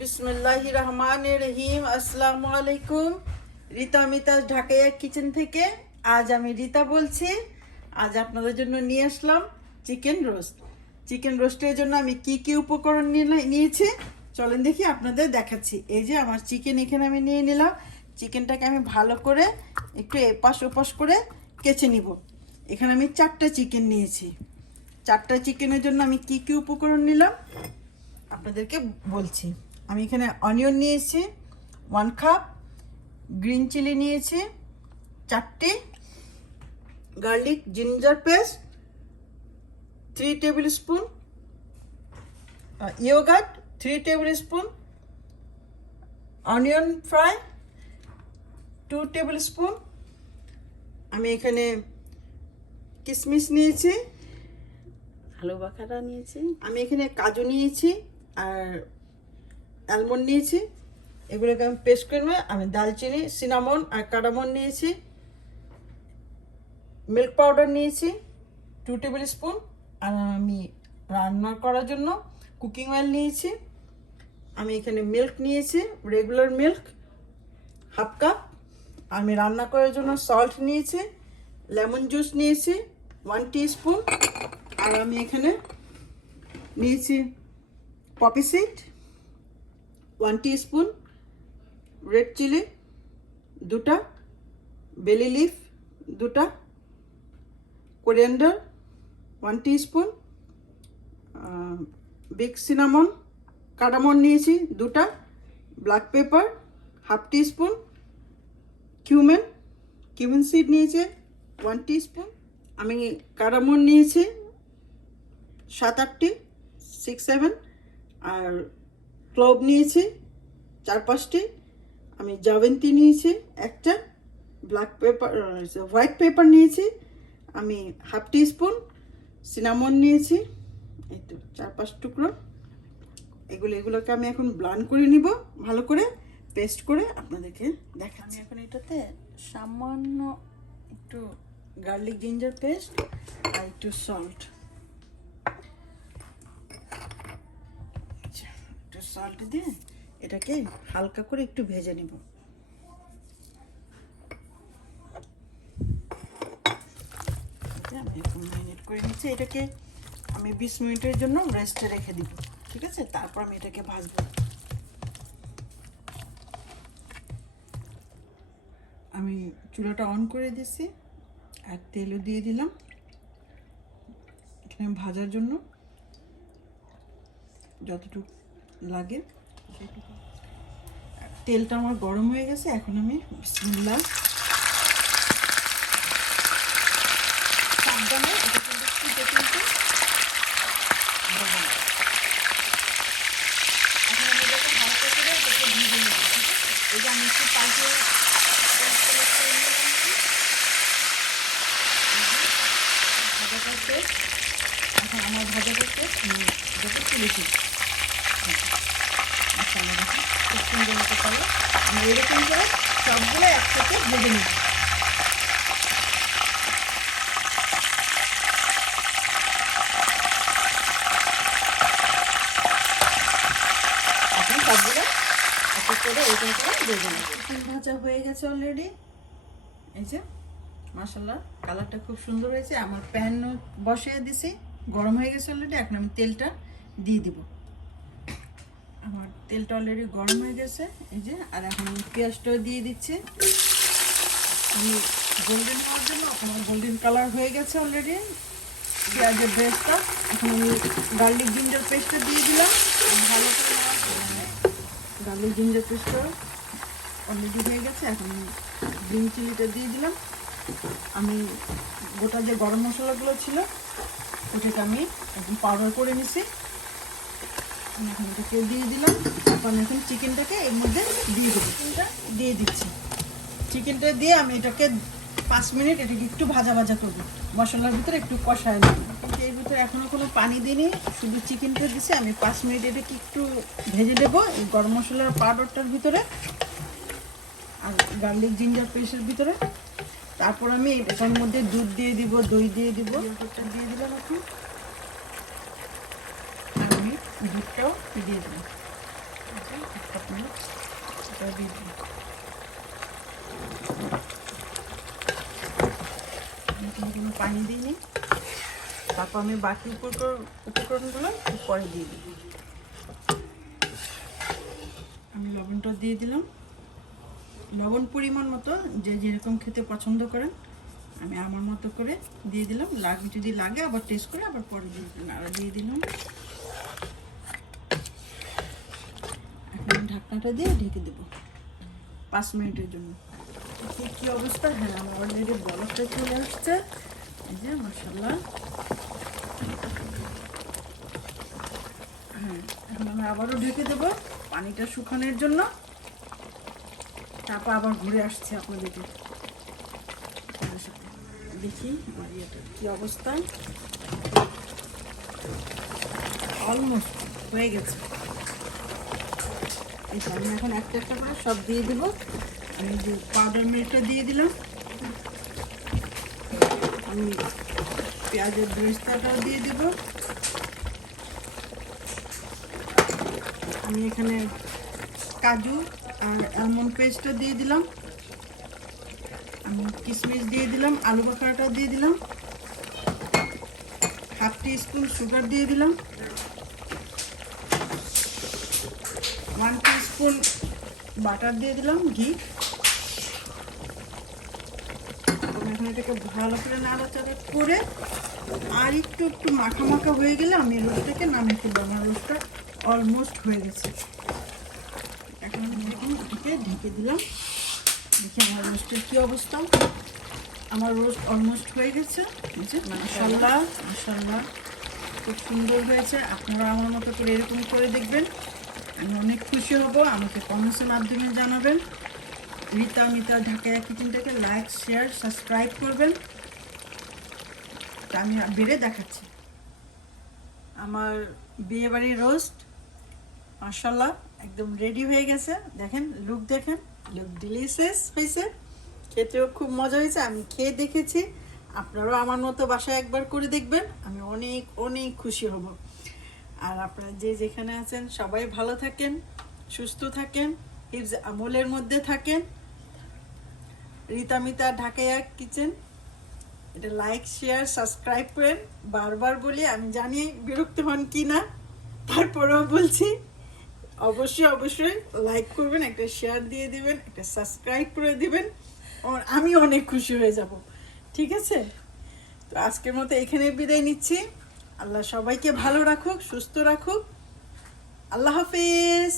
বিসমিল্লাহির রহমানির রহিম। আসসালামু আলাইকুম। রিতা মিতাজ ঢাকাইয়া কিচেন থেকে আজ আমি রিতা বলছি। আজ আপনাদের জন্য নিয়ে আসলাম চিকেন রোস্ট। চিকেন রোস্টের জন্য আমি কি কি উপকরণ নিয়েছি চলেন দেখি, আপনাদের দেখাচ্ছি। এই যে আমার চিকেন এখানে আমি নিয়ে নিলাম। চিকেনটাকে আমি ভালো করে একটু এপাশ ওপাশ করে কেচে নিব। এখানে আমি 4টা চিকেন নিয়েছি। 4টা চিকেনের জন্য আমি কি কি উপকরণ নিলাম আপনাদেরকে বলছি। আমি এখানে অনিয়ন নিয়েছি 1 কাপ, গ্রিন চিলি নিয়েছি 4টি, garlic ginger paste 3 tablespoon, yoghurt 3 tablespoon, onion fry 2 tablespoon. আমি এখানে কিশমিশ নিয়েছি, আলু বাখারা নিয়েছি, আমি এখানে কাজু নিয়েছি আর অ্যালমন্ড নিয়েছি। এগুলোকে আমি পেস্ট করে নেব। আমি দালচিনি, সিনামন আর কার্ডামন নিয়েছি। মিল্ক পাউডার নিয়েছি 2 টেবিল স্পুন। আর আমি রান্না করার জন্য কুকিং অয়েল নিয়েছি। আমি এখানে মিল্ক নিয়েছি, রেগুলার মিল্ক 1/2 কাপ। আমি রান্না করার জন্য সল্ট নিয়েছি, লেমন জুস নিয়েছি 1 টিস্পুন। আর আমি এখানে নিয়েছি poppy seed 1 teaspoon, red chilli 2টা, বেলি লিফ 2টা, coriander 1 teaspoon, big cinnamon cardamom নিয়েছি 2টা, black pepper 1/2 teaspoon, cumin seed নিয়েছি 1 টিস্পুন। আমি কার্ডামন নিয়েছি 7-8টি 6-7, আর ক্লোভ নিয়েছি 4-5টি। আমি জাভেন্তি নিয়েছি 1টা, ব্ল্যাক পেপার হোয়াইট পেপার নিয়েছি আমি 1/2 টিস্পুন, সিনামন নিয়েছি এই তো 4-5 টুকরো। এগুলোকে আমি এখন ব্লেন্ড করে নিব, ভালো করে পেস্ট করে আপনাদেরকে দেখাচ্ছি। আমি এখন এটাতে সামান্য একটু গার্লিক জিঞ্জার পেস্ট আর একটু সল্ট, সল্ট দিয়ে এটাকে হালকা করে একটু ভেজে নিব। আমি এখন ম্যারিনেট করে নিচ্ছি। এটাকে আমি 20 মিনিটের জন্য রেস্টে রেখে দিব, ঠিক আছে? তারপর আমি এটাকে ভাজবো। আমি চুলাটা অন করে দিয়েছি আর তেলও দিয়ে দিলাম এখানে ভাজার জন্য যতটুকু লাগে সেটুকু। তেলটা আমার গরম হয়ে গেছে। এখন আমি বিসমিল্লাহ সাবধানে এটা কিন্তু ফুটে কিন্তু এখন আমি এটাকে হালকা করে এটাকে ভেজে নেব, ঠিক আছে? এই যে আমি একটু পাল্টে ভাজাটা শেষ। এখন আমার ভাজাটা শেষ, আমি এটাকে তুলেছি। মশলা দেখুন খুব সুন্দর হতে পারলো। আমি এরকম করে সবগুলো একসাথে ভেজে নিব। এখন সবগুলো এক এক করে এরকম করে ভেজে নেব। ভাজা হয়ে গেছে অলরেডি। এই যে মাশাআল্লাহ কালারটা খুব সুন্দর হয়েছে। আমার প্যান বসিয়ে দিছি, গরম হয়ে গেছে অলরেডি। এখন আমি তেলটা দিয়ে দিব। আমার তেলটা অলরেডি গরম হয়ে গেছে, এই যে। আর এখন আমি পেঁয়াজটাও দিয়ে দিচ্ছি আমি গোল্ডেন হওয়ার জন্য। আমার গোল্ডেন কালার হয়ে গেছে অলরেডি পেঁয়াজের পেস্টটা। এখন আমি গার্লিক জিঞ্জার পেস্টটা দিয়ে দিলাম ভালো করে। গার্লিক জিঞ্জার পেস্টটা অলরেডি হয়ে গেছে। এখন আমি গ্রিন চিলিটা দিয়ে দিলাম। আমি গোটা যে গরম মশলাগুলো ছিল ওটাকে আমি একদম পাউডার করে নিছি, এখন এটাকে দিয়ে দিলাম। এখন চিকেনটাকে এর মধ্যে দিয়ে দেবো। চিকেনটা দিয়ে দিচ্ছি। চিকেনটা দিয়ে আমি এটাকে 5 মিনিট এটাকে একটু ভাজা ভাজা করবো, মশলার ভিতরে একটু কষায় নেব। কিন্তু এর ভিতরে এখনও কোনো পানি দিইনি, শুধু চিকেনটা দিছি। আমি 5 মিনিট এটাকে একটু ভেজে দেবো এই গরম মশলার পাউডারটার ভিতরে আর গার্লিক জিঞ্জার পেস্টের ভিতরে। তারপর আমি এটার মধ্যে দুধ দিয়ে দিব, দই দিয়ে দিব। দুধটা দিয়ে দিলাম এখন, আর আমি দুধটাও দিয়ে দিলাম। এক কাপ নিয়ে এটা দিয়ে দিই। কোনো পানি দিইনি। তারপর আমি বাকি উপকরণগুলো পরে দিয়ে দিই। আমি লবণটা দিয়ে দিলাম, লবণ পরিমাণ মতো, যে যেরকম খেতে পছন্দ করেন। আমি আমার মতো করে দিয়ে দিলাম, যদি লাগে আবার টেস্ট করে আবার পরে দিয়ে দিলাম। আর দিয়ে দিলাম। এখন ঢাকনাটা দিয়ে ঢেকে দেবো 5 মিনিটের জন্য। কি অবস্থা? হ্যাঁ, আমার অলরেডি বরফটা চলে আসছে। এই যে মাশাআল্লাহ। হ্যাঁ, এখন আমি আবারও ঢেকে দেবো পানিটা শুকানোর জন্য। তারপর আবার ঘুরে আসছে আপনাদেরকে। দেখি আমার ইয়েটার কি অবস্থা। অলমোস্ট হয়ে গেছে। এই আমি এখন একটা একটা করে সব দিয়ে দেবো। আমি যে পাউডার মিল্কটা দিয়ে দিলাম, আমি পেঁয়াজের বেরেস্তাটাও দিয়ে দেবো। আমি এখানে কাজু আর আলমন্ড পেস্টটা দিয়ে দিলাম। আমি কিশমিশ দিয়ে দিলাম, আলু বাখারাটাও দিয়ে দিলাম, হাফ টিস্পুন সুগার দিয়ে দিলাম, 1 টিস্পুন বাটার দিয়ে দিলাম, ঘি। এখন এটাকে ভালো করে নাড়াচাড়া করে আর একটু মাখা মাখা হয়ে গেলে আমি রোস্টটাকে নামিয়ে ফেলবো। আমার রোস্টটা অলমোস্ট হয়ে গেছে। এখন আমি ঢেকে দিলাম। দেখি আমার রোস্টের কি অবস্থা। আমার রোস্ট অলমোস্ট হয়ে গেছে। মাশাআল্লাহ মাশাআল্লাহ, খুব সুন্দর হয়েছে। আপনারা আমার মতো করে এরকম করে দেখবেন, আমি অনেক খুশি হব। আমাকে কমেন্টসের মাধ্যমে জানাবেন। রিতা মিতা ঢাকা কিচেনটাকে লাইক, শেয়ার, সাবস্ক্রাইব করবেন। আমি বেড়ে দেখাচ্ছি আমার বিয়েবাড়ির রোস্ট। মাশাআল্লাহ, একদম রেডি হয়ে গেছে। দেখেন, লুক দেখেন, লুক ডিলিশিয়াস হয়েছে। খেতেও খুব মজা হয়েছে। আমি খেয়ে দেখেছি, আপনারাও আমার মতো বাসায় একবার করে দেখবেন। আমি অনেক অনেক খুশি হব। আর আপনারা যে যেখানে আছেন সবাই ভালো থাকেন, সুস্থ থাকেন, হিফজ আমলের মধ্যে থাকেন। রিতা মিতা ঢাকাইয়া কিচেন, এটা লাইক, শেয়ার, সাবস্ক্রাইব করেন। বারবার বলি, আমি জানি বিরক্ত হন কি না, তারপরেও বলছি, অবশ্যই অবশ্যই লাইক করবেন, একটা শেয়ার দিয়ে দিবেন, একটা সাবস্ক্রাইব করে দিবেন। আমি অনেক খুশি হয়ে যাব। ঠিক আছে? তো আজকের মতো এখানে বিদায় নিচ্ছি। আল্লাহ সবাইকে ভালো রাখুক, সুস্থ রাখুক। আল্লাহ হাফেজ।